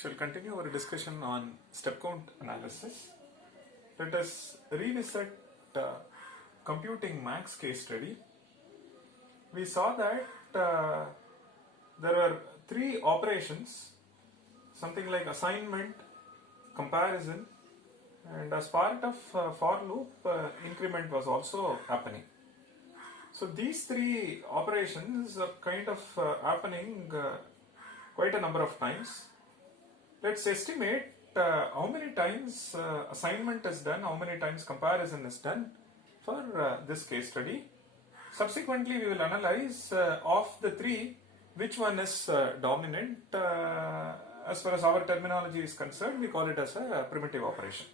shall continue our discussion on step count analysis. Let us revisit computing max case study. We saw that there are three operations, something like assignment, comparison, and as part of for loop, increment was also happening. So these three operations are kind of happening quite a number of times. Let's estimate how many times assignment is done, how many times comparison is done for this case study. Subsequently, we will analyze of the three which one is dominant. As far as our terminology is concerned, we call it as a primitive operation.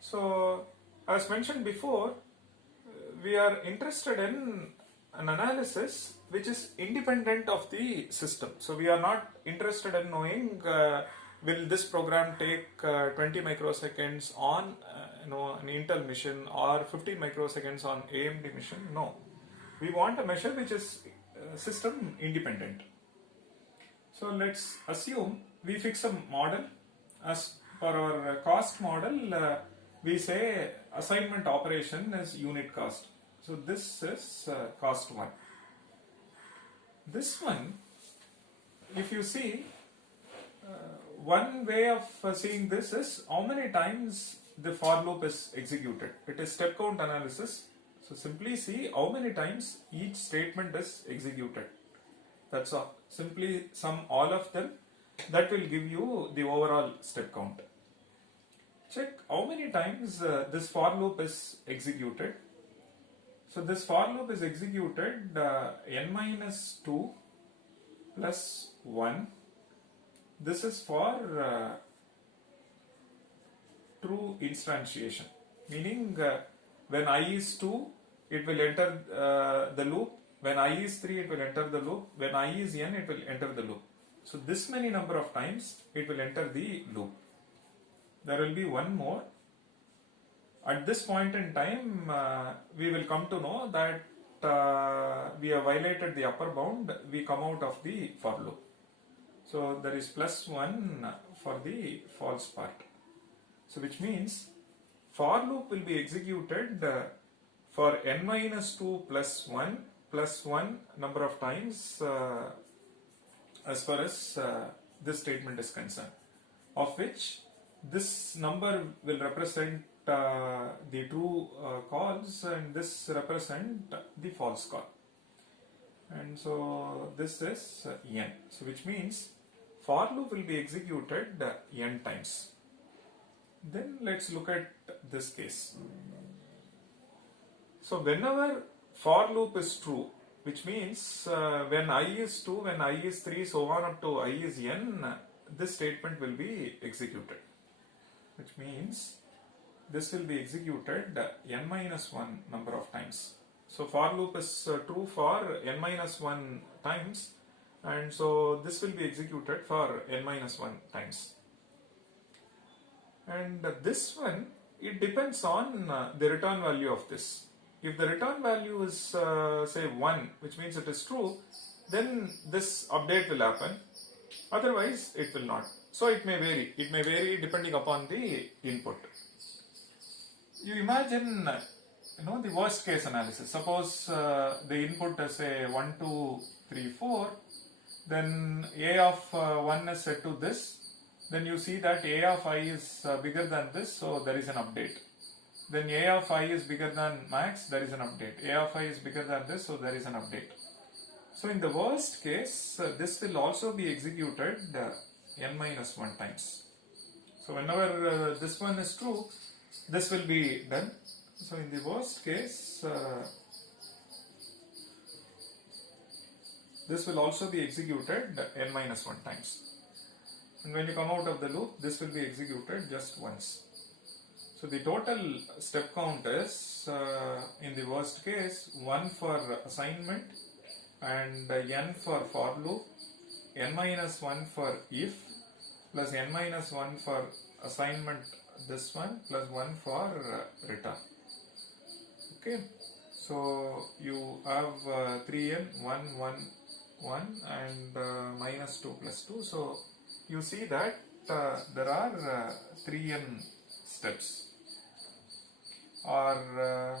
So, as mentioned before, we are interested in an analysis which is independent of the system. So we are not interested in knowing will this program take 20 microseconds on an Intel machine or 15 microseconds on AMD machine. No, we want a measure which is system independent. So let's assume we fix a model. As for our cost model, we say assignment operation is unit cost. So this is cost 1. This one, if you see, one way of seeing this is how many times the for loop is executed. It is step count analysis. So simply see how many times each statement is executed. That's all. Simply sum all of them. That will give you the overall step count. Check how many times this for loop is executed. So this for loop is executed n minus 2 plus 1. This is for true instantiation, meaning when I is 2, it will enter the loop. When I is 3, it will enter the loop. When I is n, it will enter the loop. So this many number of times it will enter the loop. There will be one more. At this point in time, we will come to know that we have violated the upper bound. We come out of the for loop. So there is plus 1 for the false part. So which means for loop will be executed for n minus 2 plus 1 number of times as far as this statement is concerned, of which this number will represent the true calls and this represent the false call. And so this is n. So which means for loop will be executed n times. Then let's look at this case. So whenever for loop is true, which means when I is 2, when I is 3, so on up to I is n, this statement will be executed. Which means this will be executed n minus 1 number of times. So for loop is true for n minus 1 times, and so this will be executed for n minus 1 times. And this one, it depends on the return value of this. If the return value is say 1, which means it is true, then this update will happen. Otherwise, it will not. So it may vary. It may vary depending upon the input. You imagine, the worst case analysis. Suppose the input is say 1, 2, 3, 4. Then a of 1 is set to this. Then you see that a of I is bigger than this, so there is an update. Then a of I is bigger than max, there is an update. A of I is bigger than this, so there is an update. So in the worst case, this will also be executed n minus 1 times. So whenever this one is true, this will be done. So in the worst case, this will also be executed n minus 1 times. And when you come out of the loop, this will be executed just once. So the total step count is, in the worst case, 1 for assignment and n for loop, n minus 1 for if, plus n minus 1 for assignment this one, plus 1 for return. Okay, so you have 3n, 1, 1, 1 and minus 2 plus 2. So you see that there are 3n steps, or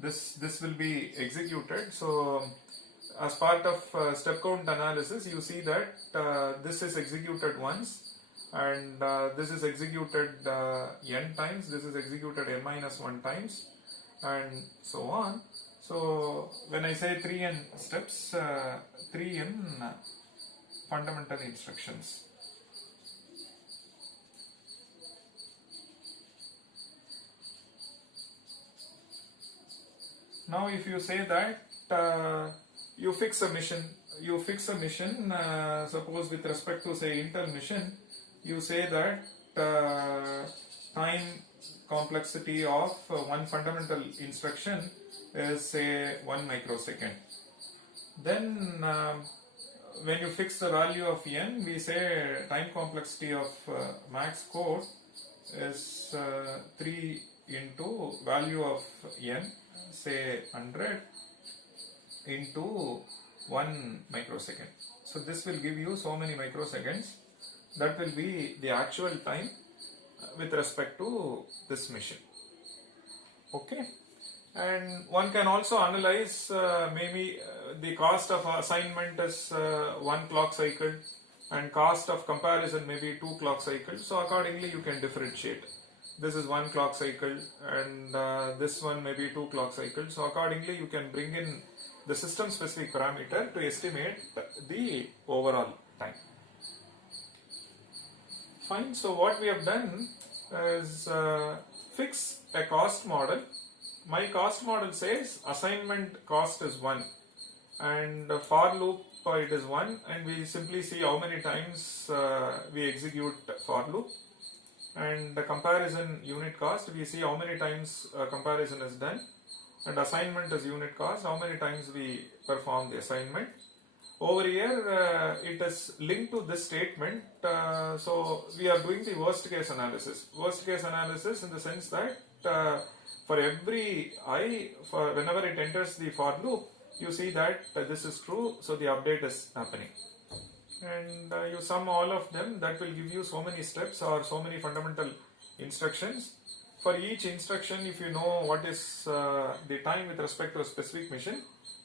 this will be executed. So as part of step count analysis, you see that this is executed once, and this is executed n times, this is executed n minus 1 times, and so on. So when I say 3n steps, 3n fundamental instructions. Now if you say that you fix a mission, suppose with respect to say Intel mission, you say that time complexity of one fundamental instruction is say 1 microsecond. Then when you fix the value of n, we say time complexity of max code is 3 into value of n, say 100 into 1 microsecond. So this will give you so many microseconds. That will be the actual time with respect to this mission. Okay. And one can also analyze maybe the cost of assignment is 1 clock cycle, and cost of comparison maybe 2 clock cycles. So accordingly you can differentiate. This is 1 clock cycle, and this one maybe 2 clock cycles. So accordingly you can bring in the system specific parameter to estimate the overall time. Fine. So what we have done is fix a cost model. My cost model says assignment cost is 1, and for loop it is 1, and we simply see how many times we execute for loop. And the comparison unit cost, we see how many times comparison is done, and assignment is unit cost, how many times we perform the assignment. Over here it is linked to this statement, so we are doing the worst case analysis. Worst case analysis in the sense that for every I, for whenever it enters the for loop, you see that this is true, so the update is happening. And you sum all of them, that will give you so many steps or so many fundamental instructions. For each instruction, if you know what is the time with respect to a specific mission,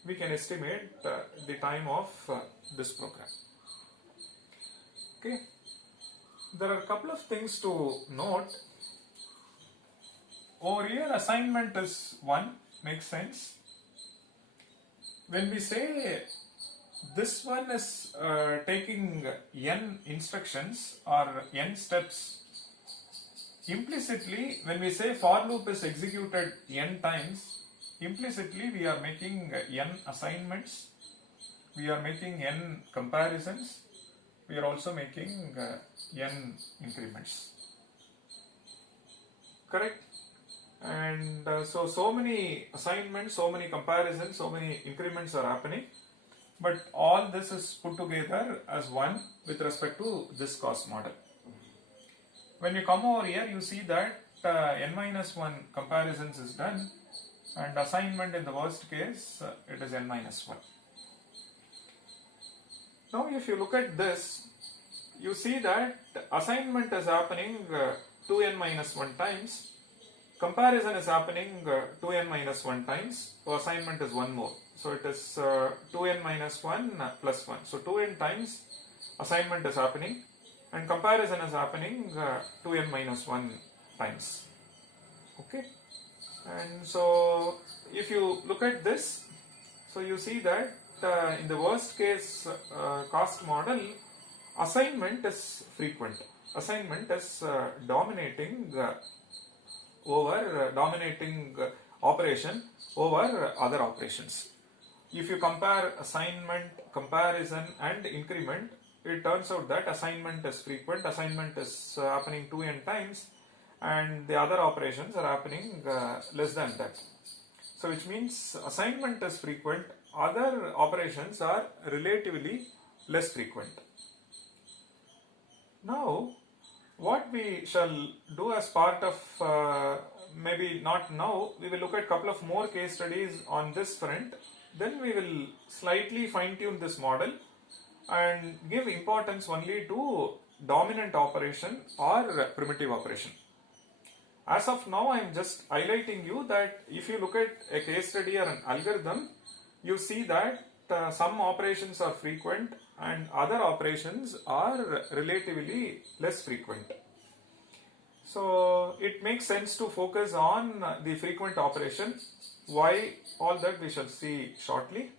we can estimate the time of this program. Okay. There are a couple of things to note. Over here, assignment is 1, makes sense. When we say this one is taking n instructions or n steps, implicitly when we say for loop is executed n times, implicitly we are making n assignments, we are making n comparisons, we are also making n increments. Correct? And so many assignments, so many comparisons, so many increments are happening, but all this is put together as 1 with respect to this cost model. When you come over here, you see that n minus 1 comparisons is done, and assignment in the worst case it is n minus 1. Now if you look at this, you see that assignment is happening 2n minus 1 times, comparison is happening 2n minus 1 times, so assignment is 1 more. So it is 2n minus 1 plus 1. So 2n times assignment is happening, and comparison is happening 2n minus 1 times. Okay. And so if you look at this, so you see that in the worst case cost model, assignment is frequent. Assignment is dominating operation over other operations. If you compare assignment, comparison and increment, it turns out that assignment is frequent, assignment is happening 2n times, and the other operations are happening less than that. So which means assignment is frequent, other operations are relatively less frequent. Now what we shall do as part of, maybe not now, we will look at a couple of more case studies on this front, then we will slightly fine tune this model and give importance only to dominant operation or primitive operation. As of now, I am just highlighting you that if you look at a case study or an algorithm, you see that some operations are frequent and other operations are relatively less frequent. So it makes sense to focus on the frequent operation. Why? All that we shall see shortly.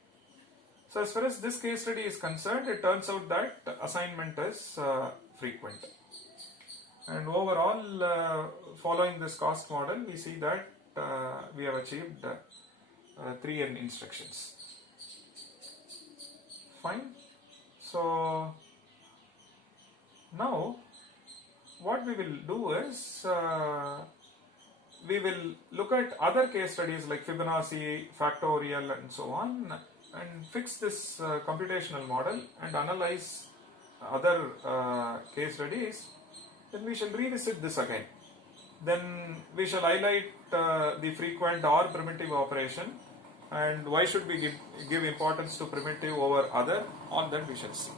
So as far as this case study is concerned, it turns out that assignment is frequent. And overall, following this cost model, we see that we have achieved 3n instructions. Fine. So now what we will do is we will look at other case studies like Fibonacci, factorial and so on, and fix this computational model and analyze other case studies. Then we shall revisit this again. Then we shall highlight the frequent or primitive operation, and why should we give importance to primitive over other. All that we shall see.